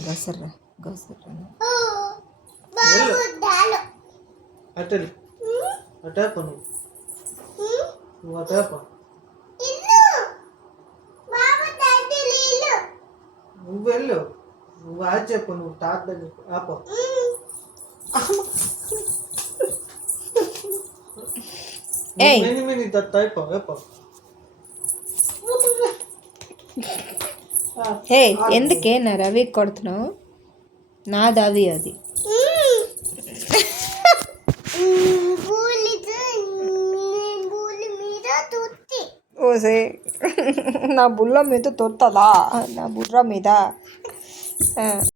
గసర్రా గసర్రా అటెల్ అటాప నువ్వు అటాప నువ్వు వెళ్ళు నువ్వు ఆ చెప్పు నువ్వు తాత దగ్గర ఆప మెని మెని తప్ప హే ఎందుకే నా రవి కొడుతున్నావు? నాది అవి అది ఓసే నా బుల్ల మీద తొత్తదా నా బుర్ర మీద